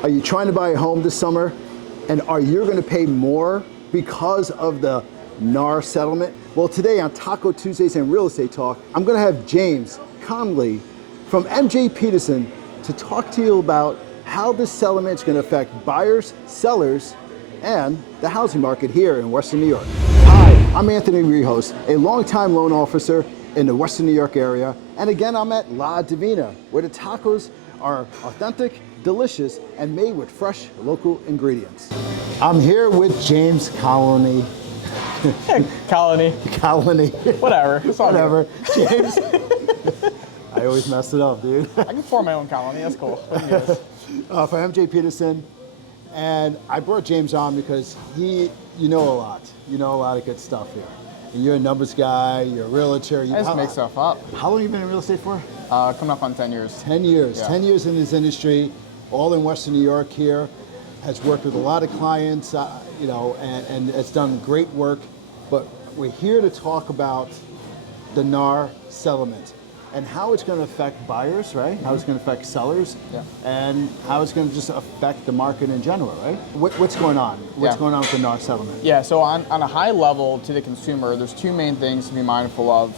Are you trying to buy a home this summer? And are you going to pay more because of the NAR settlement? Well, today on Taco Tuesdays and Real Estate Talk, I'm going to have James Conley from MJ Peterson to talk to you about how this settlement is going to affect buyers, sellers, and the housing market here in Western New York. Hi, I'm Anthony Rehos, a longtime loan officer in the Western New York area. And again, I'm at La Divina, where the tacos are authentic, delicious, and made with fresh local ingredients. I'm here with James Conley. Colony. Whatever. It's all Whatever. James. I always mess it up, dude. I can form my own colony. That's cool. For MJ Peterson. And I brought James on because you know a lot. You know a lot of good stuff here. And you're a numbers guy, you're a realtor. I just make stuff up. How long have you been in real estate for? Coming up on 10 years. 10 years. Yeah. 10 years in this industry, all in Western New York here. Has worked with a lot of clients, and has done great work. But we're here to talk about the NAR settlement and how it's going to affect buyers, right? Mm-hmm. How it's going to affect sellers, yeah. And how it's going to just affect the market in general, right? What's going on? What's going on with the NAR settlement? Yeah, so on a high level to the consumer, there's two main things to be mindful of.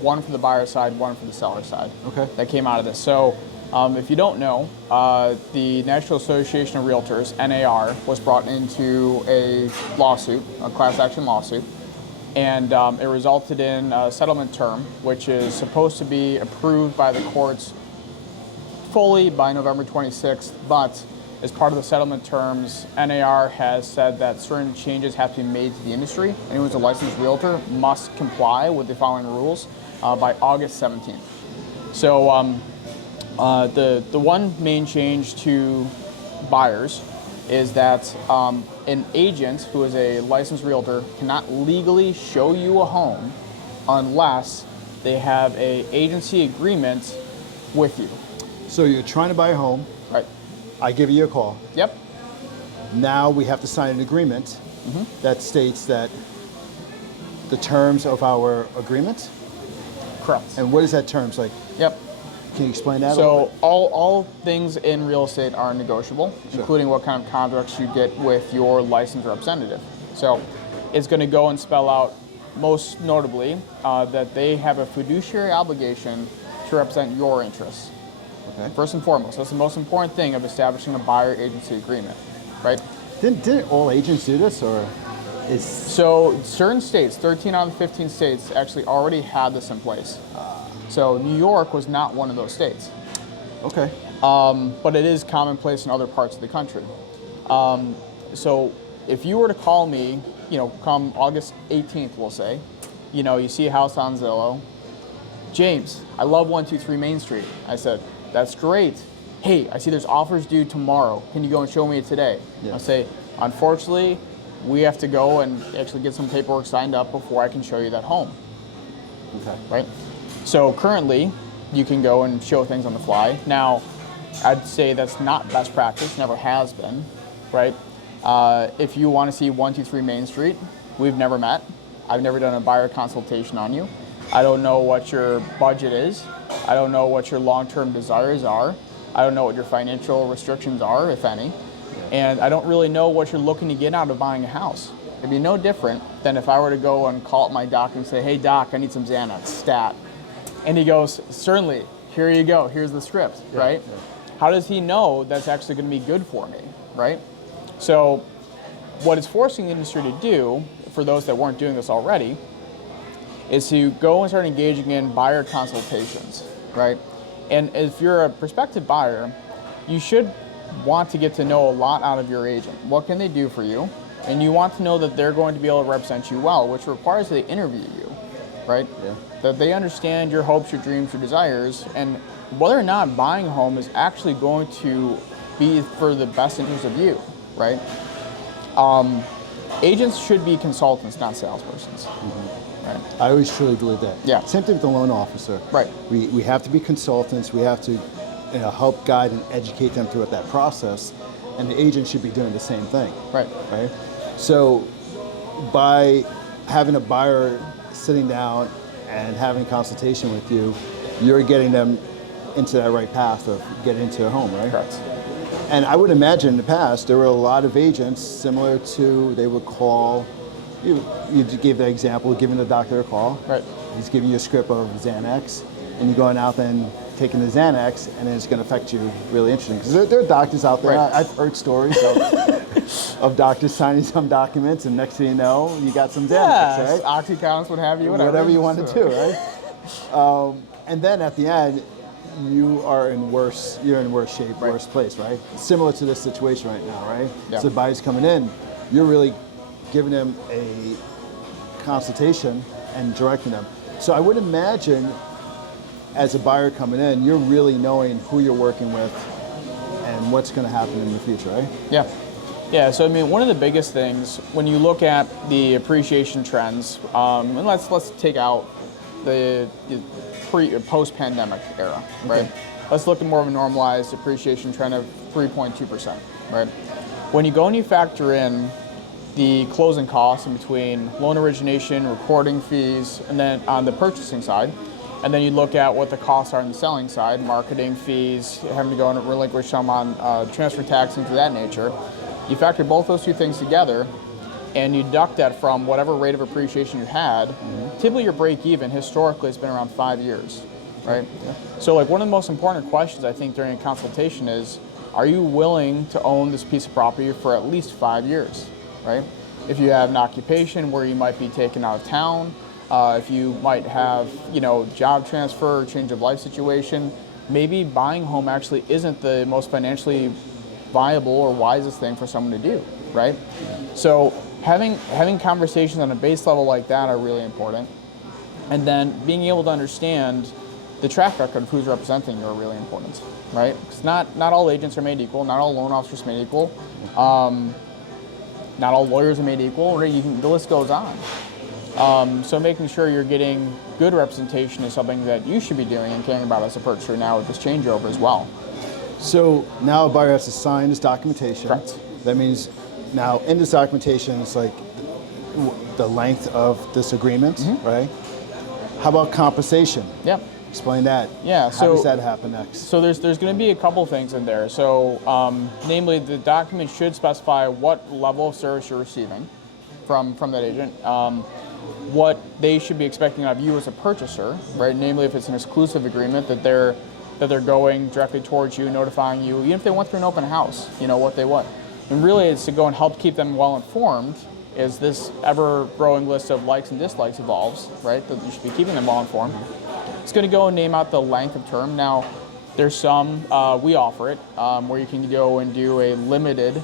One for the buyer side, one for the seller side. Okay. That came out of this. So if you don't know, the National Association of Realtors, NAR, was brought into a lawsuit, a class action lawsuit. And it resulted in a settlement term, which is supposed to be approved by the courts fully by November 26th. But as part of the settlement terms, NAR has said that certain changes have to be made to the industry. Anyone who's a licensed realtor must comply with the following rules by August 17th. So the one main change to buyers is that an agent who is a licensed realtor cannot legally show you a home unless they have an agency agreement with you. So you're trying to buy a home. Right. I give you a call. Yep. Now we have to sign an agreement that states that the terms of our agreement. Correct. And what is that terms like? Yep. Can you explain that? So all things in real estate are negotiable, sure, including what kind of contracts you get with your licensed representative. So it's going to go and spell out, most notably, that they have a fiduciary obligation to represent your interests. Okay. First and foremost, that's the most important thing of establishing a buyer agency agreement, right? Didn't all agents do this, or is? So certain states, 13 out of the 15 states, actually already had this in place. So New York was not one of those states. Okay. But it is commonplace in other parts of the country. So if you were to call me, come August 18th, we'll say, you see a house on Zillow, James, I love 123 Main Street. I said, that's great. Hey, I see there's offers due tomorrow. Can you go and show me it today? Yeah. I'll say, unfortunately, we have to go and actually get some paperwork signed up before I can show you that home. Okay. Right? So currently, you can go and show things on the fly. Now, I'd say that's not best practice, never has been, right? If you want to see 123 Main Street, we've never met. I've never done a buyer consultation on you. I don't know what your budget is. I don't know what your long-term desires are. I don't know what your financial restrictions are, if any. And I don't really know what you're looking to get out of buying a house. It'd be no different than if I were to go and call up my doc and say, hey doc, I need some Xanax, stat. And he goes, certainly, here you go, here's the script, right? Yeah. How does he know that's actually going to be good for me, right? So what it's forcing the industry to do, for those that weren't doing this already, is to go and start engaging in buyer consultations, right? And if you're a prospective buyer, you should want to get to know a lot out of your agent. What can they do for you? And you want to know that they're going to be able to represent you well, which requires that they interview you, right? Yeah. That they understand your hopes, your dreams, your desires, and whether or not buying a home is actually going to be for the best interest of you, right? Agents should be consultants, not salespersons. Mm-hmm. Right? I always truly believe that. Yeah. Same thing with the loan officer. Right. We have to be consultants. We have to help guide and educate them throughout that process, and the agent should be doing the same thing. Right. Right. So by having a buyer sitting down and having a consultation with you, you're getting them into that right path of getting into a home, right? Correct. And I would imagine in the past, there were a lot of agents similar to, they would call, you gave the example, giving the doctor a call. Right. He's giving you a script of Xanax, and you're going out and taking the Xanax, and then it's going to affect you really interesting. Because there are doctors out there, Right. I've heard stories of doctors signing some documents, and next thing you know, you got some Xanax, right? Oxycontins, what have you, whatever. You want to do, right? And then at the end, you're in worse shape, worse place, right? Similar to this situation right now, right? Yeah. So the buyer's coming in, you're really giving them a consultation and directing them. So I would imagine as a buyer coming in, you're really knowing who you're working with and what's going to happen in the future, right? Yeah. Yeah, so I mean, one of the biggest things when you look at the appreciation trends, and let's take out the post-pandemic era, right? Okay. Let's look at more of a normalized appreciation trend of 3.2%, right? When you go and you factor in the closing costs in between loan origination, recording fees, and then on the purchasing side, and then you look at what the costs are on the selling side, marketing fees, having to go and relinquish some on transfer tax, things of that nature. You factor both those two things together, and you deduct that from whatever rate of appreciation you had. Typically your break even historically has been around 5 years, right? Yeah. So like one of the most important questions I think during a consultation is, are you willing to own this piece of property for at least 5 years, right? If you have an occupation where you might be taken out of town, if you might have, job transfer or change of life situation, maybe buying a home actually isn't the most financially viable or wisest thing for someone to do, right? So having conversations on a base level like that are really important. And then being able to understand the track record of who's representing you are really important, right? Because not all agents are made equal, not all loan officers are made equal, not all lawyers are made equal, the list goes on. So making sure you're getting good representation is something that you should be doing and caring about as a purchaser now with this changeover as well. So now a buyer has to sign this documentation. Correct. That means now in this documentation, it's like the length of this agreement, right? How about compensation? Yep. Explain that. Yeah. How does that happen next? So there's going to be a couple things in there. So namely, the document should specify what level of service you're receiving from that agent, what they should be expecting of you as a purchaser, right? Namely, if it's an exclusive agreement that they're going directly towards you, notifying you, even if they went through an open house, what they want. And really, it's to go and help keep them well informed as this ever-growing list of likes and dislikes evolves, right? That you should be keeping them well informed. It's going to go and name out the length of term. Now, there's some, we offer it, where you can go and do a limited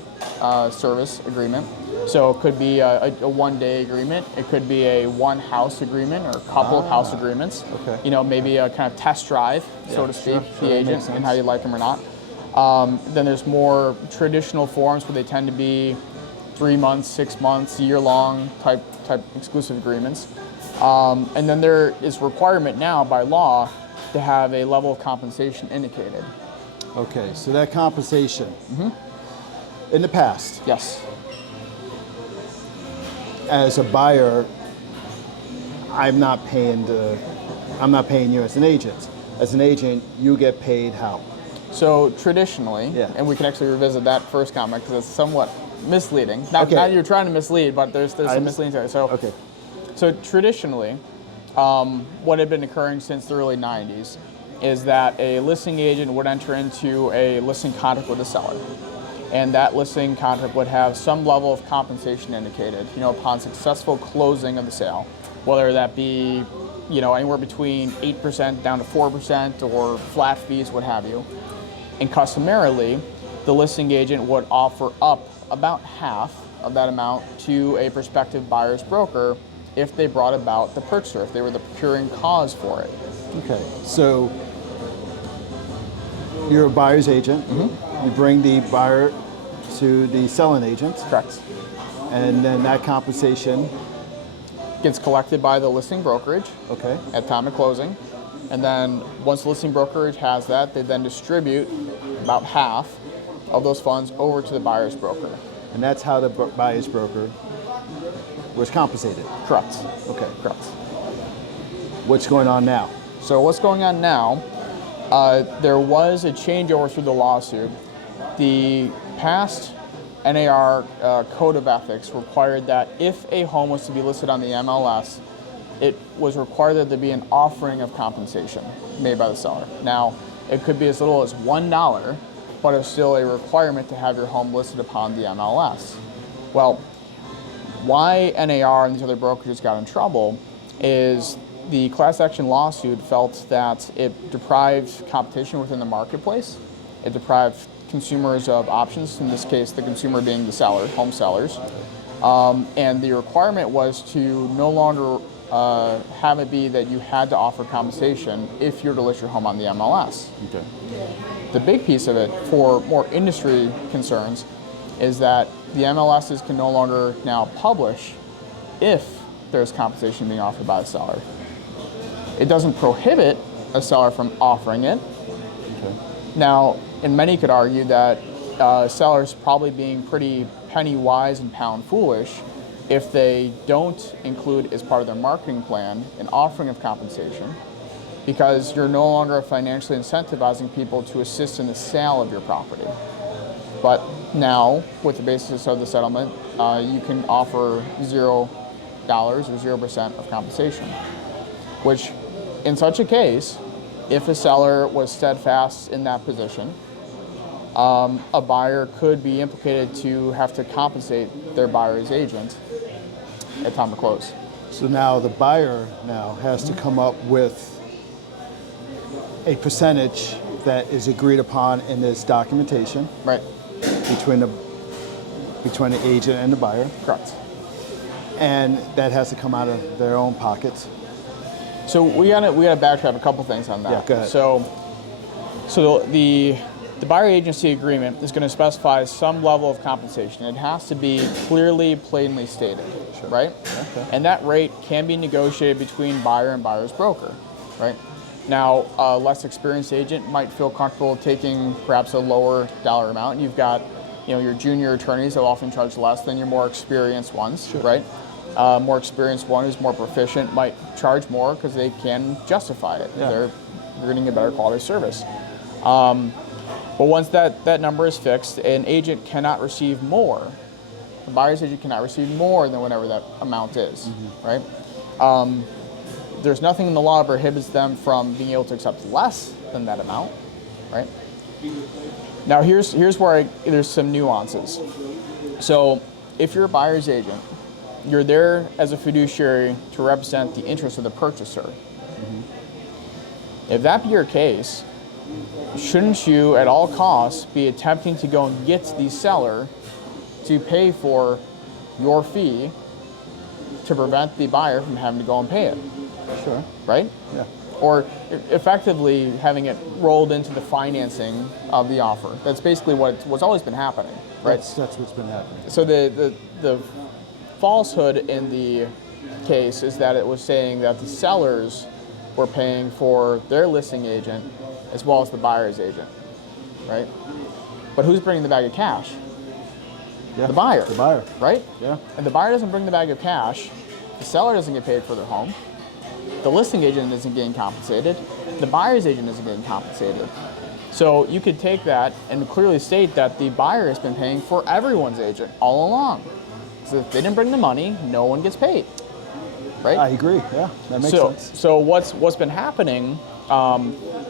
service agreement. So it could be a one-day agreement. It could be a one-house agreement or a couple of house agreements. Okay. Maybe a kind of test drive, so to speak, the agent and how you like them or not. Then there's more traditional forms where they tend to be 3 months, 6 months, year-long type exclusive agreements. And then there is requirement now by law to have a level of compensation indicated. Okay, so that compensation, in the past, Yes. as a buyer, I'm not paying you as an agent. As an agent, you get paid how? So traditionally, and we can actually revisit that first comment because it's somewhat misleading. Not you're trying to mislead, but there's some misleading there. So traditionally, what had been occurring since the early 90s is that a listing agent would enter into a listing contract with the seller. And that listing contract would have some level of compensation indicated, upon successful closing of the sale, whether that be, anywhere between 8% down to 4% or flat fees, what have you. And customarily, the listing agent would offer up about half of that amount to a prospective buyer's broker if they brought about the purchaser, if they were the procuring cause for it. Okay, so you're a buyer's agent. You bring the buyer to the selling agent. Correct. And then that compensation Gets collected by the listing brokerage at time of closing. And then once the listing brokerage has that, they then distribute about half of those funds over to the buyer's broker. And that's how the buyer's broker was compensated. Correct. Okay. Correct. What's going on now? So what's going on now, there was a changeover through the lawsuit the past NAR Code of Ethics required that if a home was to be listed on the MLS, it was required that there be an offering of compensation made by the seller. Now, it could be as little as $1, but it's still a requirement to have your home listed upon the MLS. Well, why NAR and these other brokerages got in trouble is the class action lawsuit felt that it deprived competition within the marketplace. It deprived consumers of options, in this case the consumer being the seller, home sellers. And the requirement was to no longer have it be that you had to offer compensation if you were to list your home on the MLS. Okay. The big piece of it for more industry concerns is that the MLSs can no longer now publish if there's compensation being offered by the seller. It doesn't prohibit a seller from offering it. Okay. Now, and many could argue that sellers probably being pretty penny wise and pound foolish if they don't include as part of their marketing plan an offering of compensation, because you're no longer financially incentivizing people to assist in the sale of your property. But now, with the basis of the settlement, you can offer $0 or 0% of compensation, which in such a case, if a seller was steadfast in that position, a buyer could be implicated to have to compensate their buyer's agent at time of close. So now the buyer now has to come up with a percentage that is agreed upon in this documentation. Right. Between the agent and the buyer. Correct. And that has to come out of their own pockets. So we gotta backtrack a couple things on that. Yeah, go ahead. So the buyer agency agreement is going to specify some level of compensation. It has to be clearly, plainly stated, Sure. right? Okay. And that rate can be negotiated between buyer and buyer's broker, right? Now, a less experienced agent might feel comfortable taking perhaps a lower dollar amount. And you've got, your junior attorneys that often charge less than your more experienced ones, Sure. right? More experienced one who's more proficient might charge more because they can justify it. Yeah. They're getting a better quality of service. But once that number is fixed, an agent cannot receive more. The buyer's agent cannot receive more than whatever that amount is, right? There's nothing in the law that prohibits them from being able to accept less than that amount, right? Now here's where there's some nuances. So if you're a buyer's agent, you're there as a fiduciary to represent the interests of the purchaser. If that be your case, shouldn't you at all costs be attempting to go and get the seller to pay for your fee to prevent the buyer from having to go and pay it? Sure. Right? Yeah. Or effectively having it rolled into the financing of the offer. That's basically what's always been happening, right? That's what's been happening. So the falsehood in the case is that it was saying that the sellers were paying for their listing agent as well as the buyer's agent, right? But who's bringing the bag of cash? Yeah. The buyer. The buyer. Right? Yeah. And the buyer doesn't bring the bag of cash, the seller doesn't get paid for their home, the listing agent isn't getting compensated, the buyer's agent isn't getting compensated. So you could take that and clearly state that the buyer has been paying for everyone's agent all along. So if they didn't bring the money, no one gets paid, right? I agree. Yeah, that makes sense. So what's been happening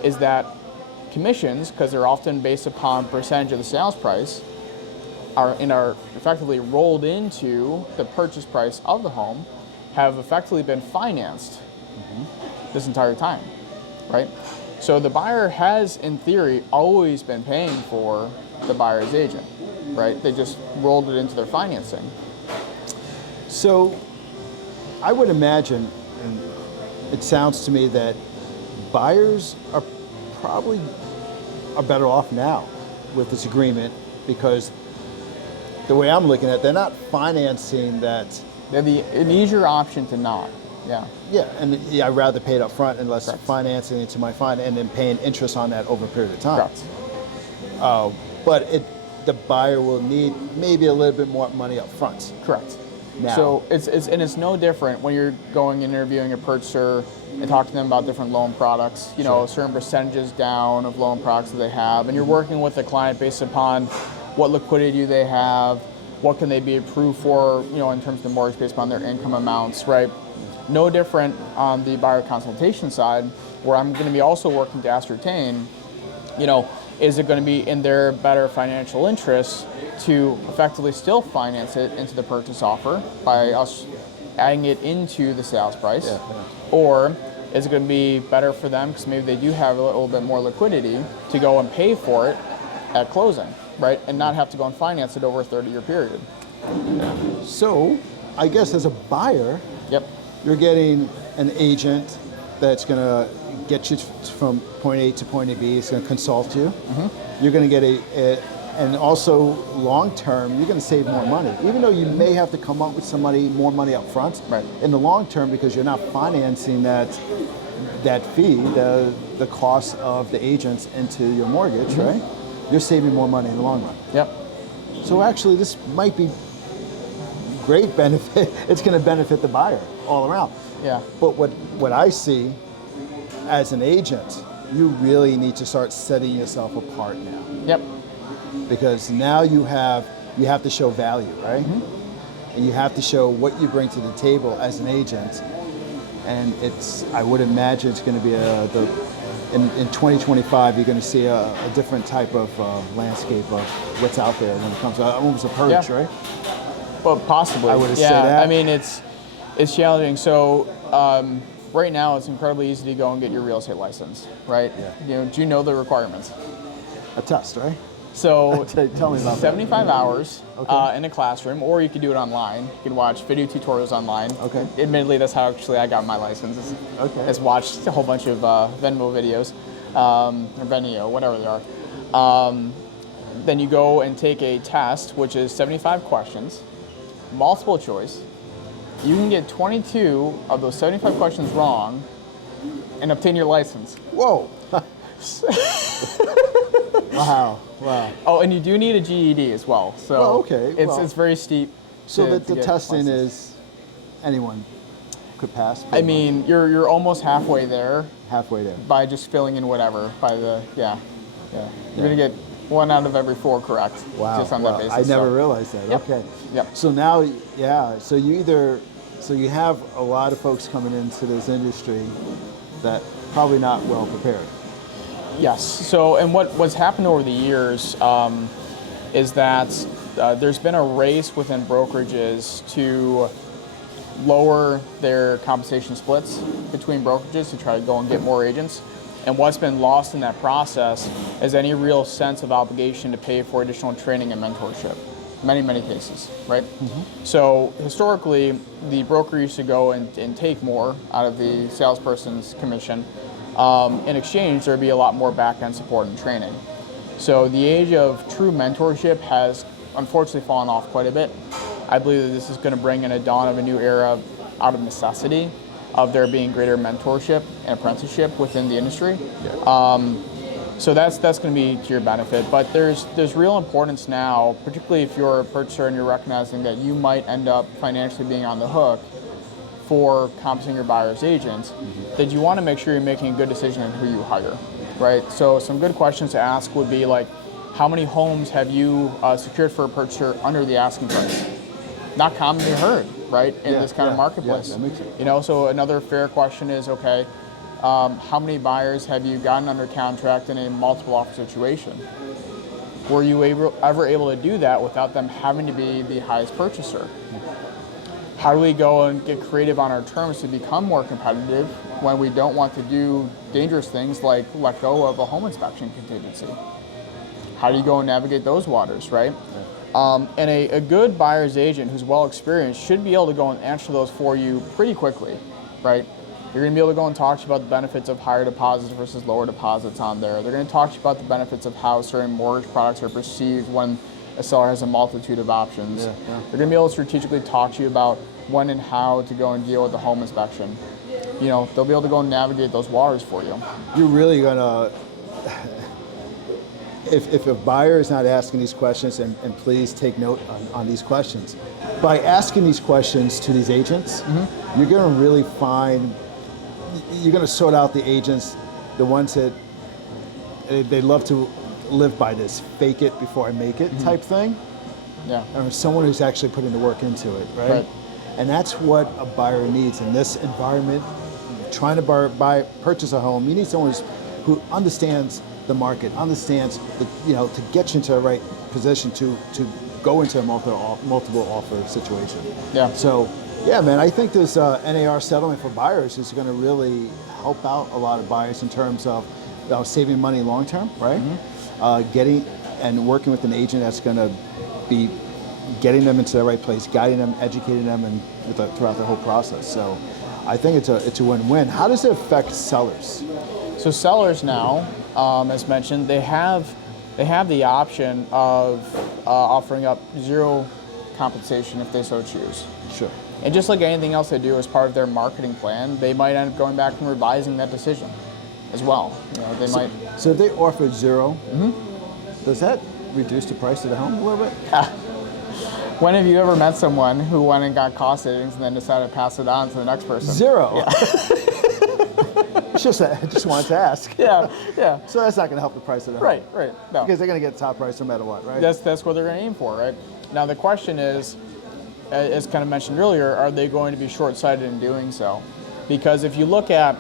is that commissions, because they're often based upon percentage of the sales price, are effectively rolled into the purchase price of the home, have effectively been financed this entire time, right? So the buyer has, in theory, always been paying for the buyer's agent, right? They just rolled it into their financing. So I would imagine, and it sounds to me that buyers are probably better off now with this agreement, because the way I'm looking at it, they're not financing that. They're an easier option to not, yeah. Yeah, and I'd rather pay it up front and less Correct. financing it to my fund and then paying interest on that over a period of time. Correct. But the buyer will need maybe a little bit more money up front. Correct. now. So it's no different when you're going and interviewing a purchaser and talk to them about different loan products, you know, certain percentages down of loan products that they have, and you're working with the client based upon what liquidity they have, what can they be approved for, you know, in terms of the mortgage based upon their income amounts, right? No different on the buyer consultation side, where I'm going to be also working to ascertain, you know, is it going to be in their better financial interests to effectively still finance it into the purchase offer by us adding it into the sales price, or is it going to be better for them because maybe they do have a little bit more liquidity to go and pay for it at closing, right, and not have to go and finance it over a 30-year period. So, I guess as a buyer, Yep. you're getting an agent that's going to get you from point A to point B. It's going to consult you. You're going to get and also long term, you're going to save more money. Even though you may have to come up with more money up front, Right. in the long term, because you're not financing that fee, the cost of the agents into your mortgage, right? You're saving more money in the long run. Yep. So actually, this might be great benefit. It's going to benefit the buyer all around. Yeah. But what I see as an agent, you really need to start setting yourself apart now, Yep. because now you have to show value, right? And you have to show what you bring to the table as an agent. And I would imagine it's going to be in 2025, you're going to see a different type of landscape of what's out there when it comes to almost a purge, right? Well, possibly. I would say that. I mean, it's challenging. So right now, it's incredibly easy to go and get your real estate license, right? Yeah. You know, do you know the requirements? A test, right? So Tell me about that. 75 hours Okay. in a classroom, or you could do it online. You can watch video tutorials online. Okay. Admittedly, that's how actually I got my license. Is watched a whole bunch of Venmo videos, or Venio, whatever they are. Then you go and take a test, which is 75 questions, multiple choice. You can get 22 of those 75 questions wrong and obtain your license. Whoa. Wow. Oh, and you do need a GED as well. So okay. It's very steep. So to the get testing licensed. is anyone could pass. I mean, you're almost halfway there halfway there. by just filling in whatever. You're gonna get 1 out of every 4 correct. Wow. Just on that basis. I never realized that. Yep. Okay. Yep. So now, so you have a lot of folks coming into this industry that probably not well prepared. Yes. So, and what's happened over the years is that there's been a race within brokerages to lower their compensation splits between brokerages to try to go and get more agents. And what's been lost in that process is any real sense of obligation to pay for additional training and mentorship. Many cases, right? So historically, the broker used to go and take more out of the salesperson's commission. In exchange, there'd be a lot more back-end support and training. So the age of true mentorship has unfortunately fallen off quite a bit. I believe that this is going to bring in a dawn of a new era out of necessity of there being greater mentorship and apprenticeship within the industry. So that's going to be to your benefit. But there's real importance now, particularly if you're a purchaser and you're recognizing that you might end up financially being on the hook for compensating your buyer's agent, that you want to make sure you're making a good decision on who you hire, right? So some good questions to ask would be like, how many homes have you secured for a purchaser under the asking price? Not commonly heard, right, in this kind of marketplace. Yeah, that makes sense. You know, so another fair question is, okay, how many buyers have you gotten under contract in a multiple offer situation? Were you ever able to do that without them having to be the highest purchaser? How do we go and get creative on our terms to become more competitive when we don't want to do dangerous things like let go of a home inspection contingency? How do you go and navigate those waters, right? And a good buyer's agent who's well experienced should be able to go and answer those for you pretty quickly, right? You're going to be able to go and talk to you about the benefits of higher deposits versus lower deposits on there. They're going to talk to you about the benefits of how certain mortgage products are perceived when a seller has a multitude of options. They're going to be able to strategically talk to you about when and how to go and deal with the home inspection. You know, they'll be able to go and navigate those waters for you. You're really gonna, if a buyer is not asking these questions, and please take note on these questions, by asking these questions to these agents, you're going to really find, you're going to sort out the agents, the ones that they love to live by this fake it before I make it type thing. Yeah. Or someone who's actually putting the work into it, right? And that's what a buyer needs in this environment. Trying to purchase a home, you need someone who understands the market, understands to get you into the right position to go into a multiple offer situation. Yeah. So, yeah, man, I think this NAR settlement for buyers is going to really help out a lot of buyers in terms of saving money long term, right? Getting and working with an agent that's going to be getting them into the right place, guiding them, educating them, and throughout the whole process. So, I think it's a win-win. How does it affect sellers? So sellers now, as mentioned, they have the option of offering up zero compensation if they so choose. Sure. And just like anything else they do as part of their marketing plan, they might end up going back and revising that decision as well. So if they offer zero, does that reduce the price of the home a little bit? When have you ever met someone who went and got cost savings and then decided to pass it on to the next person? Zero. Yeah. I just wanted to ask. Yeah. So that's not going to help the price of the home. Right. No. Because they're going to get the top price no matter what, right? That's what they're going to aim for, right? Now the question is, as kind of mentioned earlier, are they going to be short-sighted in doing so? Because if you look at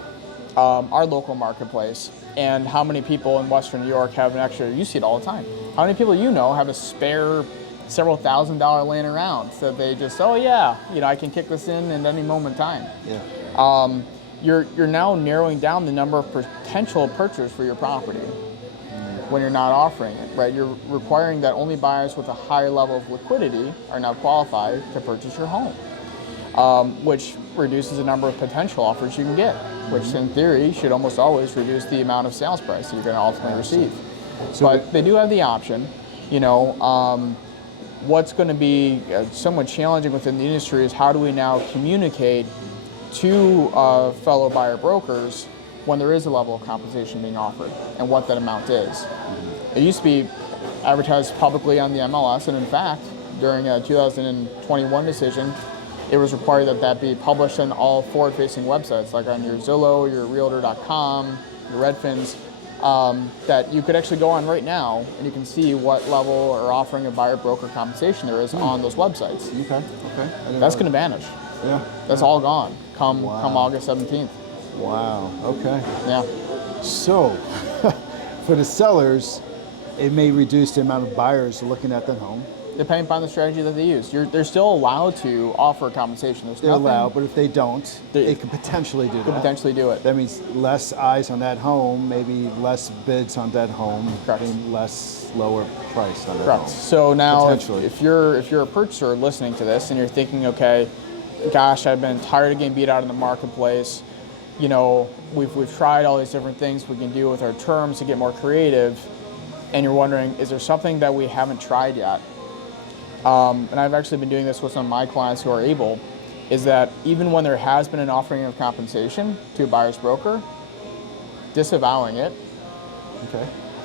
our local marketplace and how many people in Western New York have an extra, you see it all the time, how many people have a spare several $1,000s laying around so that they just, I can kick this in at any moment in time. Yeah. You're now narrowing down the number of potential purchasers for your property when you're not offering it, right? You're requiring that only buyers with a higher level of liquidity are now qualified to purchase your home, which reduces the number of potential offers you can get, which in theory should almost always reduce the amount of sales price that you're going to ultimately receive. But they do have the option, what's going to be somewhat challenging within the industry is how do we now communicate to fellow buyer brokers when there is a level of compensation being offered and what that amount is. It used to be advertised publicly on the MLS, and in fact, during a 2021 decision, it was required that be published on all forward-facing websites, like on your Zillow, your Realtor.com, your Redfins, that you could actually go on right now and you can see what level or offering of buyer broker compensation there is on those websites. Okay. That's going to vanish. Yeah. That's all gone come August 17th. Wow. Okay. Yeah. So, for the sellers, it may reduce the amount of buyers looking at that home. Depending upon the strategy that they use. They're still allowed to offer compensation. They're allowed, but if they don't, they could potentially do that. Could potentially do it. That means less eyes on that home, maybe less bids on that home, Correct. and less lower price on that Correct. home. So now, if you're a purchaser listening to this and you're thinking, okay, gosh, I've been tired of getting beat out in the marketplace. We've tried all these different things we can do with our terms to get more creative, and you're wondering, is there something that we haven't tried yet? And I've actually been doing this with some of my clients who are able, is that even when there has been an offering of compensation to a buyer's broker, disavowing it,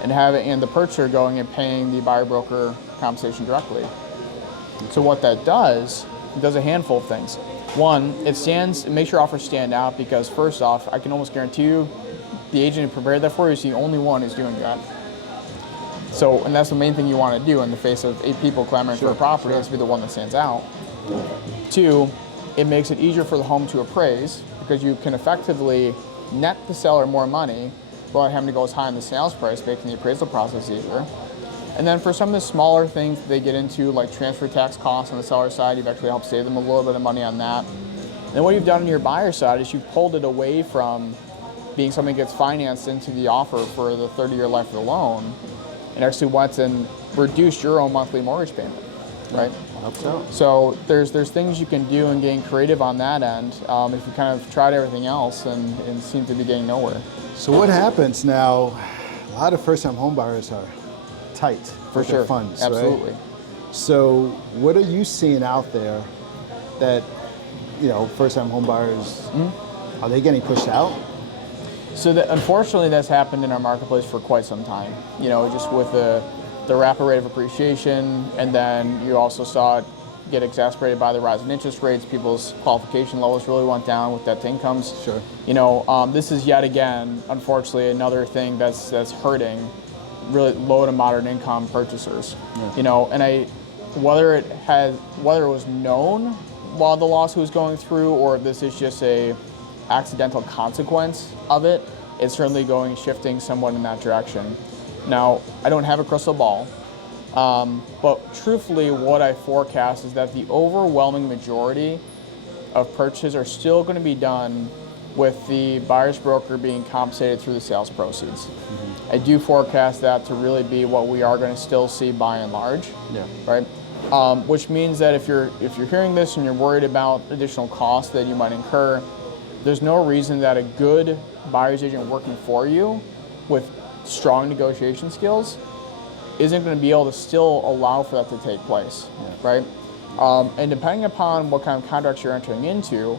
and the purchaser going and paying the buyer broker compensation directly. So what that does, it does a handful of things. One, it makes your offers stand out because first off, I can almost guarantee you, the agent who prepared that for you is the only one who's doing that. So, and that's the main thing you want to do in the face of 8 people clamoring for a property, is to be the one that stands out. 2, it makes it easier for the home to appraise because you can effectively net the seller more money without having to go as high on the sales price, making the appraisal process easier. And then for some of the smaller things they get into, like transfer tax costs on the seller side, you've actually helped save them a little bit of money on that. And then what you've done on your buyer side is you've pulled it away from being something that gets financed into the offer for the 30-year life of the loan, and actually went and reduced your own monthly mortgage payment, right? So there's things you can do and getting creative on that end if you kind of tried everything else and seem to be getting nowhere. So what happens now? A lot of first-time home buyers are tight with their funds, absolutely. Right? So what are you seeing out there that first-time home buyers are they getting pushed out? So that, unfortunately, that's happened in our marketplace for quite some time. You know, just with the rapid rate of appreciation, and then you also saw it get exacerbated by the rise in interest rates. People's qualification levels really went down with debt to incomes. Sure. You know, this is yet again, unfortunately, another thing that's hurting really low to moderate income purchasers. Yeah. You know, and whether it was known while the lawsuit was going through, or if this is just a accidental consequence of it, it's certainly shifting somewhat in that direction. Now, I don't have a crystal ball, but truthfully, what I forecast is that the overwhelming majority of purchases are still going to be done with the buyer's broker being compensated through the sales proceeds. Mm-hmm. I do forecast that to really be what we are going to still see by and large. Yeah. Right. Which means that if you're hearing this and you're worried about additional costs that you might incur, there's no reason that a good buyer's agent working for you with strong negotiation skills isn't going to be able to still allow for that to take place, right? And depending upon what kind of contracts you're entering into,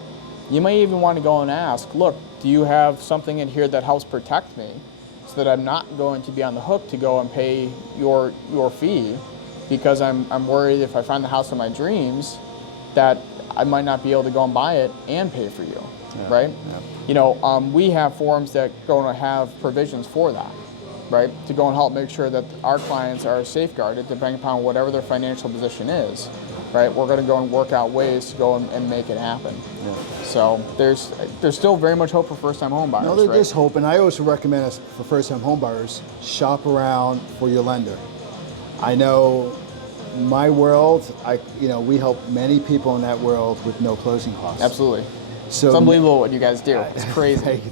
you may even want to go and ask, look, do you have something in here that helps protect me so that I'm not going to be on the hook to go and pay your fee, because I'm worried if I find the house of my dreams that I might not be able to go and buy it and pay for you, right? Yeah. You know, we have forms that go and have provisions for that, right? To go and help make sure that our clients are safeguarded depending upon whatever their financial position is, right? We're going to go and work out ways to go and make it happen. Yeah. So there's still very much hope for first-time home buyers. No, there's hope, and I also recommend us for first-time home buyers, shop around for your lender. I know my world, we help many people in that world with no closing costs. Absolutely. So it's unbelievable what you guys do. It's crazy.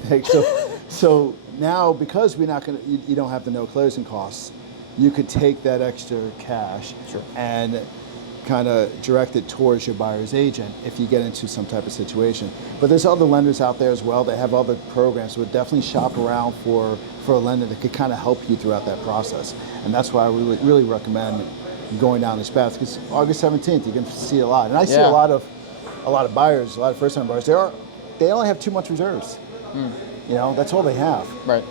So now, because you don't have the no closing costs, you could take that extra cash and kind of direct it towards your buyer's agent if you get into some type of situation. But there's other lenders out there as well that have other programs, so definitely shop around for a lender that could kind of help you throughout that process. And that's why I really recommend going down this path, because August 17th you can see a lot. And I see a lot of buyers, a lot of first-time buyers, they only have 2 months reserves. You know, that's all they have. Right.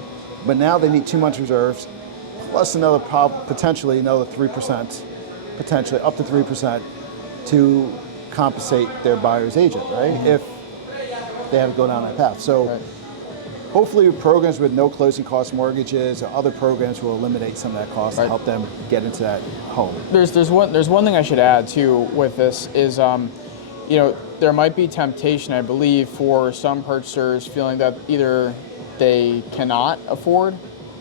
But now they need 2 months reserves, plus potentially another 3%, potentially up to 3% to compensate their buyer's agent, right? Mm-hmm. If they have to go down that path. So hopefully programs with no closing cost mortgages or other programs will eliminate some of that cost to help them get into that home. There's one thing I should add too with this is, there might be temptation, I believe, for some purchasers feeling that either they cannot afford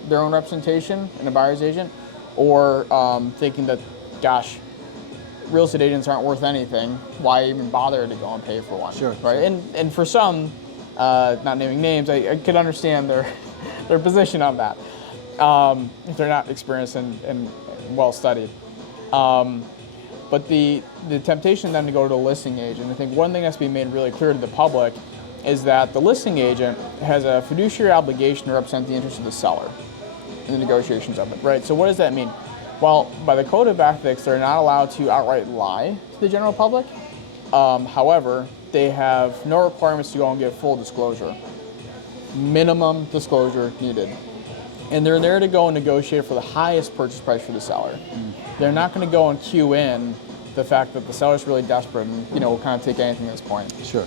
their own representation in a buyer's agent, or thinking that, gosh, real estate agents aren't worth anything. Why even bother to go and pay for one? Sure. Right. Sure. And for some, not naming names, I could understand their position on that if they're not experienced and well studied. But the temptation then to go to a listing agent, I think one thing that's being made really clear to the public is that the listing agent has a fiduciary obligation to represent the interest of the seller in the negotiations of it, right? So what does that mean? Well, by the code of ethics, they're not allowed to outright lie to the general public. However, they have no requirements to go and give full disclosure. Minimum disclosure needed. And they're there to go and negotiate for the highest purchase price for the seller. They're not going to go and cue in the fact that the seller's really desperate and, will kind of take anything at this point. Sure.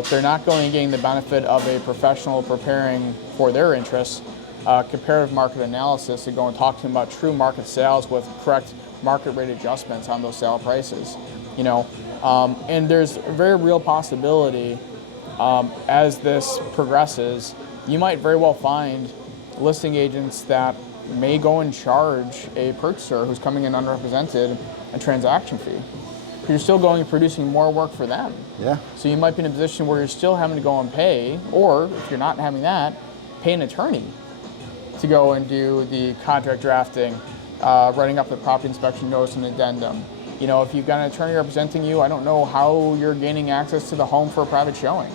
They're not going and getting the benefit of a professional preparing for their interests, comparative market analysis, to go and talk to them about true market sales with correct market rate adjustments on those sale prices. And there's a very real possibility as this progresses, you might very well find listing agents that may go and charge a purchaser who's coming in underrepresented a transaction fee. You're still going and producing more work for them. Yeah. So you might be in a position where you're still having to go and pay, or if you're not having that, pay an attorney to go and do the contract drafting, writing up the property inspection notice and addendum. If you've got an attorney representing you, I don't know how you're gaining access to the home for a private showing.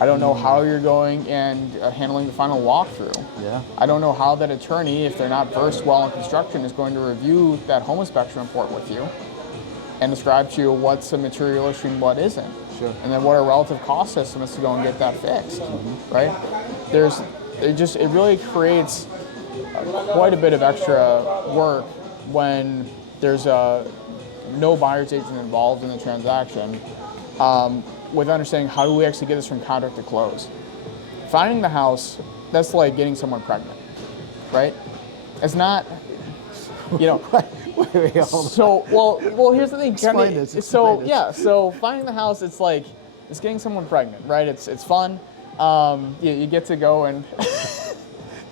I don't know how you're going and handling the final walkthrough. Yeah. I don't know how that attorney, if they're not versed well in construction, is going to review that home inspection report with you and describe to you what's a material issue and what isn't. Sure. And then what a relative cost system is to go and get that fixed, right? it really creates quite a bit of extra work when there's no buyer's agent involved in the transaction, with understanding how do we actually get this from contract to close. Finding the house, that's like getting someone pregnant, right? It's not, you know. Wait, hold on. So well, here's the thing. Explain this. So finding the house, it's like it's getting someone pregnant, right? It's fun. You get to go and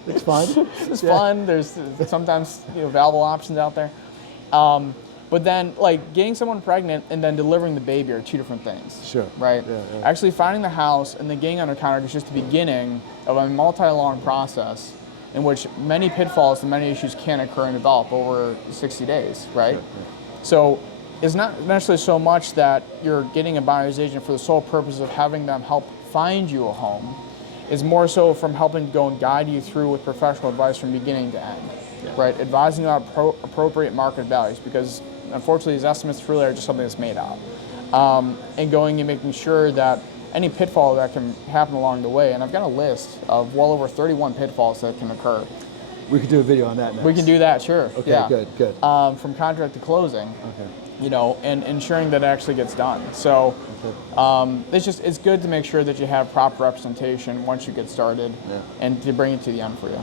It's fun. it's fun. There's sometimes valuable options out there. But then, like, getting someone pregnant and then delivering the baby are two different things. Sure. Right? Yeah. Actually finding the house and then getting under contract is just the beginning of a multi-long process in which many pitfalls and many issues can occur and develop over 60 days, right? Sure. So it's not necessarily so much that you're getting a buyer's agent for the sole purpose of having them help find you a home. It's more so from helping to go and guide you through with professional advice from beginning to end, right? Advising about appropriate market values, because unfortunately these estimates really are just something that's made up. And going and making sure that any pitfall that can happen along the way, and I've got a list of well over 31 pitfalls that can occur. We could do a video on that next. We can do that, sure. Okay, yeah. good. From contract to closing. Okay. And ensuring that it actually gets done. So it's good to make sure that you have proper representation once you get started, and to bring it to the end for you.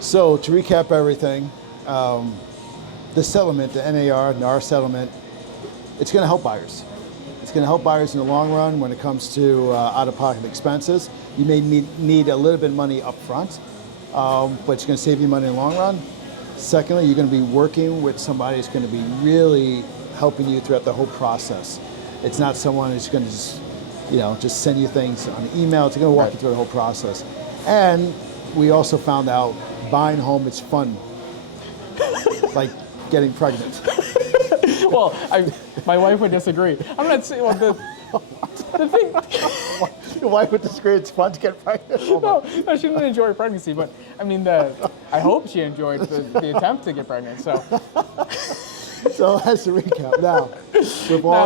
So to recap everything, the settlement, the NAR settlement, it's going to help buyers. It's going to help buyers in the long run when it comes to out-of-pocket expenses. You may need a little bit of money up front, but it's going to save you money in the long run. Secondly, you're going to be working with somebody who's going to be really helping you throughout the whole process. It's not someone who's going to just send you things on email. It's going to walk you through the whole process. And we also found out buying home is fun, like getting pregnant. Well, my wife would disagree. I'm not saying the thing. Your wife would disagree. It's fun to get pregnant. No, she didn't enjoy pregnancy, but I mean, I hope she enjoyed the attempt to get pregnant. So that's the recap. Now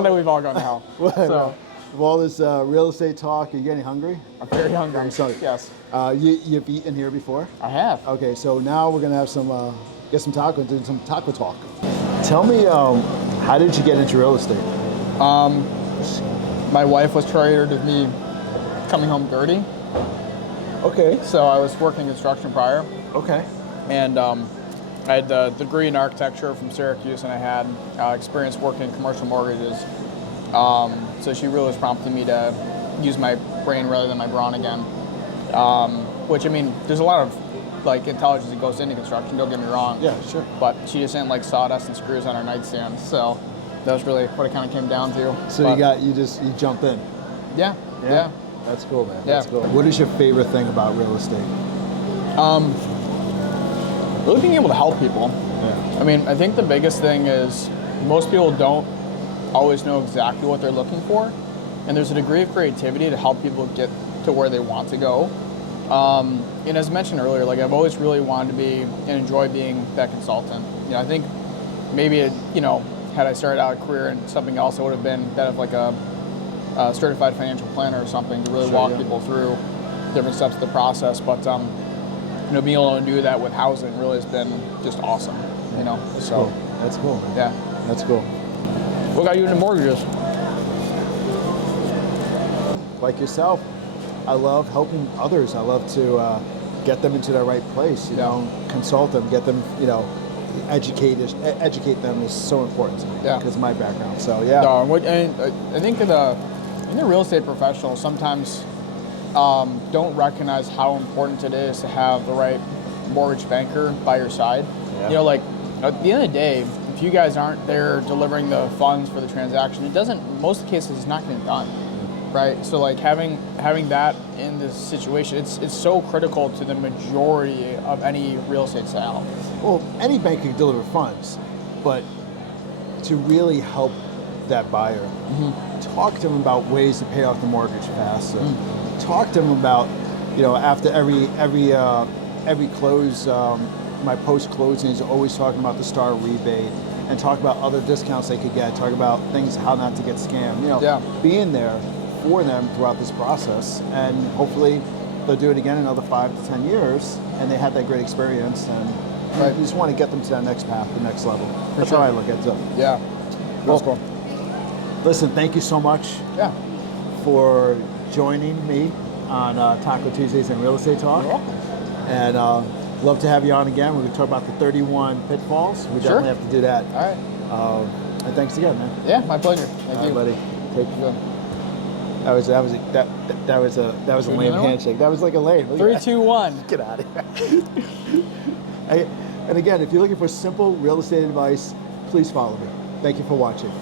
that we've all gone to hell. So with all this real estate talk, are you getting hungry? I'm very hungry. I'm sorry. Yes. You've eaten here before? I have. Okay, so now we're gonna have get some taco and do some taco talk. Tell me, how did you get into real estate? My wife was tired of me coming home dirty. Okay. So I was working construction prior. Okay. And I had a degree in architecture from Syracuse, and I had experience working in commercial mortgages. So she really was prompting me to use my brain rather than my brawn again. Which, I mean, there's a lot of intelligence that goes into construction, don't get me wrong. Yeah, sure. But she just didn't like sawdust and screws on her nightstand. So that was really what it kind of came down to. So you jumped in. Yeah. That's cool, man. Yeah. That's cool. What is your favorite thing about real estate? Really being able to help people. Yeah. I mean, I think the biggest thing is most people don't always know exactly what they're looking for, and there's a degree of creativity to help people get to where they want to go. And as mentioned earlier, I've always really wanted to be and enjoy being that consultant. I think maybe had I started out a career in something else, I would have been that of a certified financial planner or something to really walk people through different steps of the process. But being able to do that with housing really has been just awesome. That's cool. That's cool, man. Yeah. That's cool. What got you into mortgages? Like yourself, I love helping others. I love to get them into the right place, consult them, get them, educate them is so important to me because of my background. So, yeah. No, and I think the real estate professionals sometimes don't recognize how important it is to have the right mortgage banker by your side. Yeah. At the end of the day, if you guys aren't there delivering the funds for the transaction, it doesn't, most of the cases, it's not getting done. Right, so having that in this situation, it's so critical to the majority of any real estate sale. Well, any bank can deliver funds, but to really help that buyer, talk to them about ways to pay off the mortgage faster. Talk to them about, after every close, my post closing is always talking about the star rebate and talk about other discounts they could get. Talk about things how not to get scammed. Being there for them throughout this process, and hopefully they'll do it again in another 5 to 10 years, and they had that great experience, and Right. you just want to get them to that next path, the next level. That's sure. how I look at it. Yeah. That's cool. Listen, thank you so much Yeah. for joining me on Taco Tuesdays and Real Estate Talk. You're welcome. And love to have you on again. We're going to talk about the 31 pitfalls. We Sure. definitely have to do that. All right. And thanks again, man. Yeah, my pleasure. Thank All you. right, buddy. Take care. That was a lame another one? handshake. That was like a lame. 3, 2, 1. Get out of here. And again, if you're looking for simple real estate advice, please follow me. Thank you for watching.